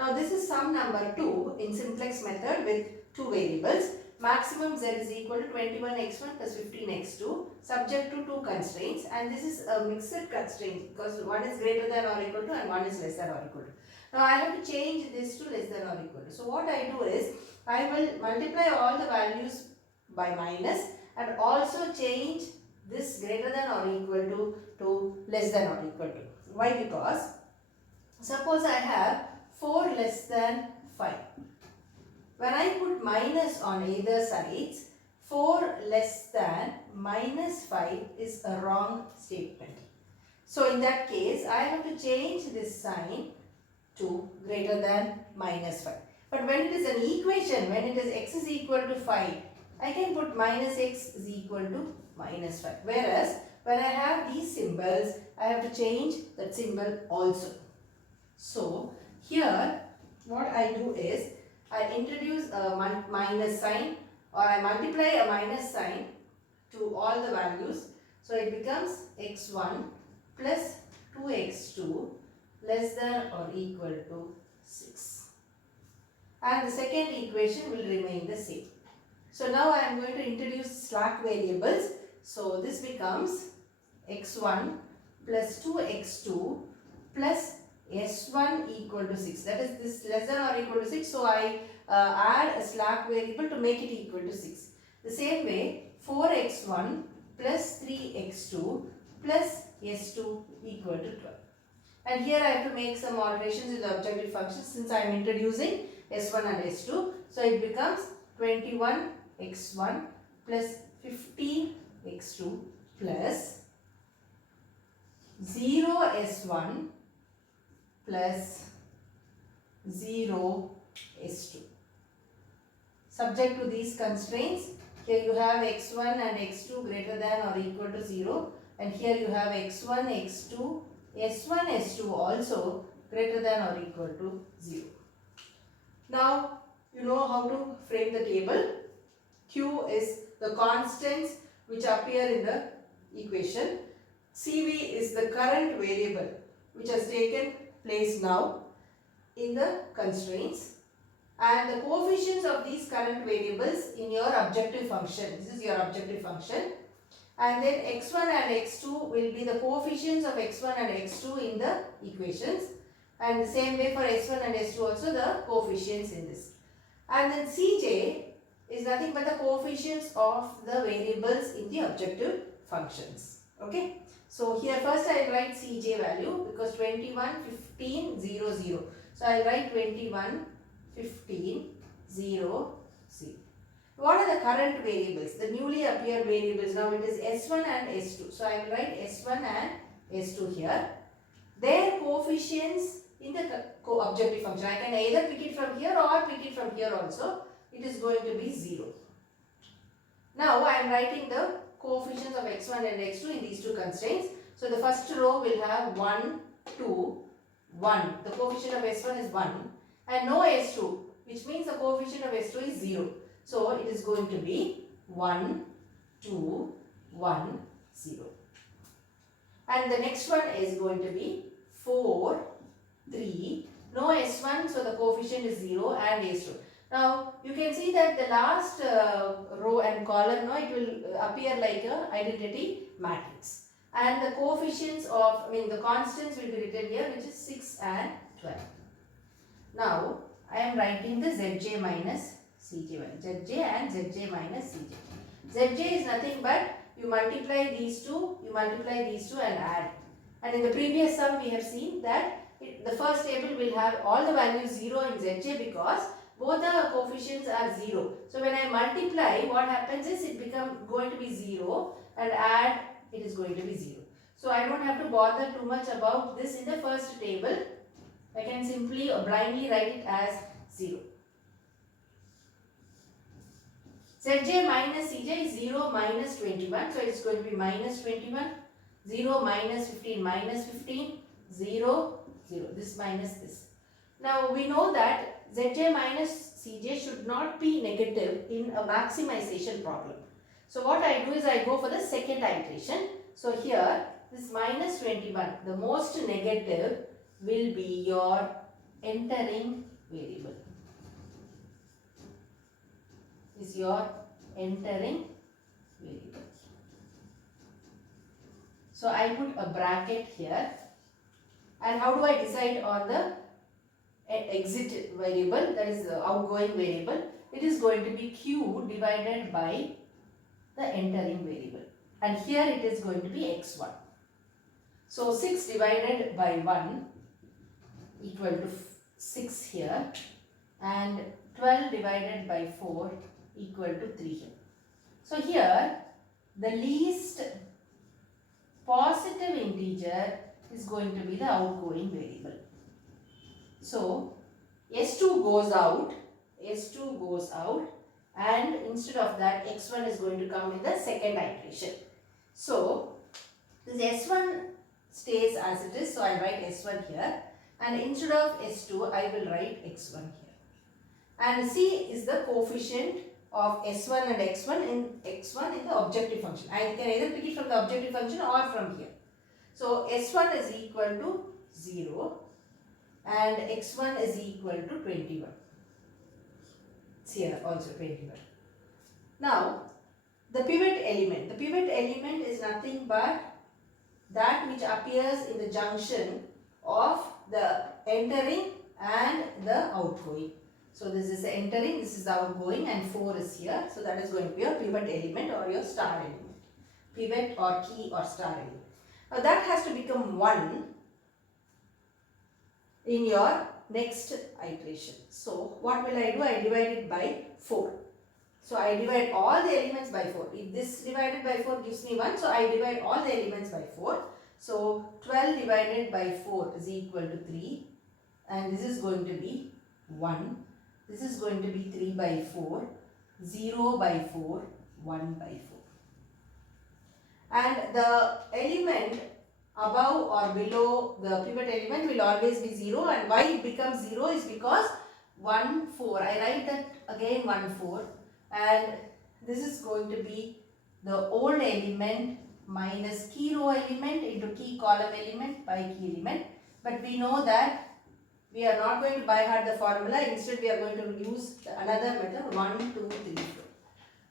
Now this is sum number 2 in simplex method with two variables. Maximum z is equal to 21x1 plus 15x2 subject to two constraints, and this is a mixed constraint because one is greater than or equal to and one is less than or equal to. Now I have to change this to less than or equal to. So what I do is I will multiply all the values by minus and also change this greater than or equal to less than or equal to. Why? Because suppose I have 4 less than 5. When I put minus on either sides, 4 less than minus 5 is a wrong statement. So in that case, I have to change this sign to greater than minus 5. But when it is an equation, when it is x is equal to 5, I can put minus x is equal to minus 5. Whereas, when I have these symbols, I have to change that symbol also. So, here what I do is, I introduce a minus sign or I multiply a minus sign to all the values. So, it becomes x1 plus 2x2 less than or equal to 6. And the second equation will remain the same. So, now I am going to introduce slack variables. So, this becomes x1 plus 2x2 plus s1 equal to 6. That is this less than or equal to 6. So, I add a slack variable to make it equal to 6. The same way 4x1 plus 3x2 plus s2 equal to 12. And here I have to make some alterations in the objective function since I am introducing s1 and s2. So, it becomes 21x1 plus 15x2 plus 0s1 plus 0s2. Subject to these constraints, here you have x1 and x2 greater than or equal to 0, and here you have x1, x2, s1, s2 also greater than or equal to 0. Now, you know how to frame the table. Q is the constants which appear in the equation. CV is the current variable which has taken place now in the constraints, and the coefficients of these current variables in your objective function. This is your objective function, and then x1 and x2 will be the coefficients of x1 and x2 in the equations, and the same way for s1 and s2 also the coefficients in this. And then Cj is nothing but the coefficients of the variables in the objective functions. Okay. So here first I will write Cj value because 21, 15, 0, 0. So I will write 21, 15, 0, 0. What are the current variables? The newly appeared variables. Now it is S1 and S2. So I will write S1 and S2 here. Their coefficients in the objective function. I can either pick it from here or pick it from here also. It is going to be 0. Now I am writing the coefficients of x1 and x2 in these two constraints. So the first row will have 1, 2, 1. The coefficient of s1 is 1 and no s2, which means the coefficient of s2 is 0. So it is going to be 1, 2, 1, 0. And the next one is going to be 4, 3, no s1, so the coefficient is 0 and s2. Now you can see that the last row and column, no, it will appear like a identity matrix, and the coefficients of, the constants will be written here, which is 6 and 12. Now I am writing the Zj minus Cj value, Zj and Zj minus Cj. Zj is nothing but you multiply these two and add. And in the previous sum we have seen that the first table will have all the values 0 in Zj because both the coefficients are 0. So when I multiply, what happens is it becomes going to be 0 and add, it is going to be 0. So I don't have to bother too much about this in the first table. I can simply or blindly write it as 0. Zj minus Cj is 0 minus 21. So it's going to be minus 21. 0 minus 15 minus 15. 0, 0. This minus this. Now we know that Zj minus Cj should not be negative in a maximization problem. So what I do is I go for the second iteration. So here this minus 21, the most negative will be your entering variable. Is your entering variable. So I put a bracket here. And how do I decide on the exit variable, that is the outgoing variable? It is going to be q divided by the entering variable. And here it is going to be x1. So 6 divided by 1 equal to 6 here, and 12 divided by 4 equal to 3 here. So here the least positive integer is going to be the outgoing variable. So S2 goes out, and instead of that x1 is going to come in the second iteration. So this S1 stays as it is, so I write S1 here, and instead of S2 I will write x1 here. And C is the coefficient of S1 and x1 in the objective function. I can either pick it from the objective function or from here. So S1 is equal to 0 and x1 is equal to 21. It's here also 21. Now the pivot element is nothing but that which appears in the junction of the entering and the outgoing. So this is the entering, this is the outgoing, and 4 is here. So that is going to be your pivot element or your star element. Pivot or key or star element. Now that has to become 1 in your next iteration. So what will I do? I divide it by 4. So I divide all the elements by 4. If this divided by 4 gives me 1, so I divide all the elements by 4. So 12 divided by 4 is equal to 3, and this is going to be 1. This is going to be 3 by 4, 0 by 4, 1 by 4. And the element above or below the pivot element will always be 0, and why it becomes 0 is because 1, 4. I write that again 1, 4, and this is going to be the old element minus key row element into key column element by key element. But we know that we are not going to by heart the formula. Instead, we are going to use another method 1, 2, 3, 4.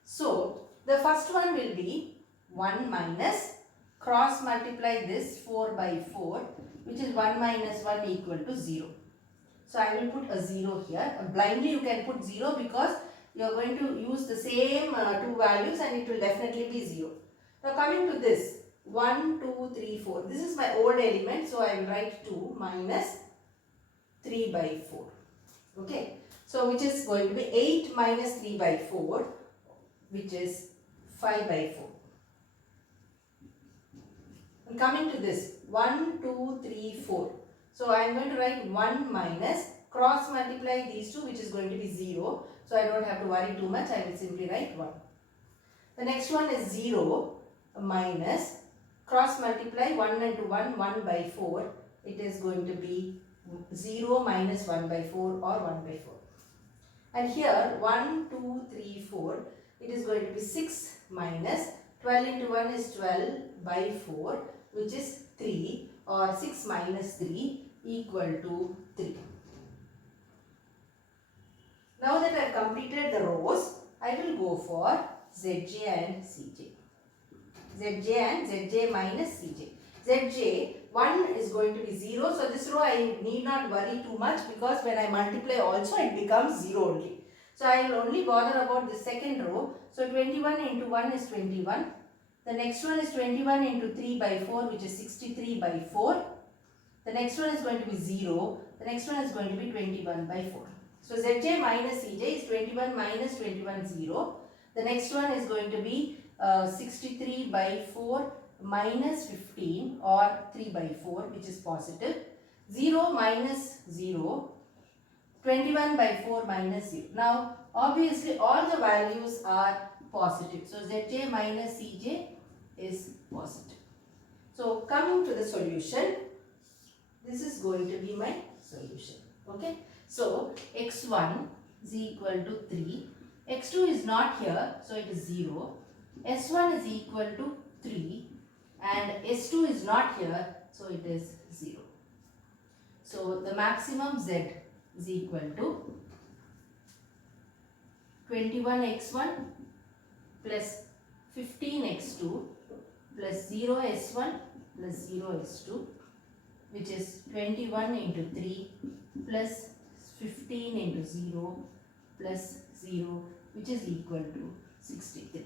So the first one will be 1 minus cross multiply this 4 by 4, which is 1 minus 1 equal to 0. So I will put a 0 here. Blindly you can put 0 because you are going to use the same two values and it will definitely be 0. Now coming to this 1, 2, 3, 4. This is my old element, so I will write 2 minus 3 by 4. Okay. So which is going to be 8 minus 3 by 4, which is 5 by 4. And coming to this 1, 2, 3, 4. So I am going to write 1 minus cross multiply these two, which is going to be 0. So I don't have to worry too much. I will simply write 1. The next one is 0 minus cross multiply 1 into 1, 1 by 4. It is going to be 0 minus 1 by 4 or 1 by 4. And here 1, 2, 3, 4. It is going to be 6 minus 12 into 1 is 12 by 4, which is 3, or 6 minus 3 equal to 3. Now that I have completed the rows, I will go for Zj and Cj. Zj and Zj minus Cj. Zj, 1 is going to be 0. So this row I need not worry too much because when I multiply also it becomes 0 only. So I will only bother about the second row. So 21 into 1 is 21. The next one is 21 into 3 by 4, which is 63 by 4. The next one is going to be 0. The next one is going to be 21 by 4. So Zj minus Cj is 21 minus 21, 0. The next one is going to be 63 by 4 minus 15 or 3 by 4, which is positive. 0 minus 0. 21 by 4 minus 0. Now obviously all the values are positive. So Zj minus Cj is positive. So coming to the solution, this is going to be my solution. Okay. So x1 is equal to 3. x2 is not here, so it is 0. s1 is equal to 3 and s2 is not here, so it is 0. So the maximum z is equal to 21x1 plus 15x2 plus 0s1 plus 0s2, which is 21 into 3 plus 15 into 0 plus 0, which is equal to 63.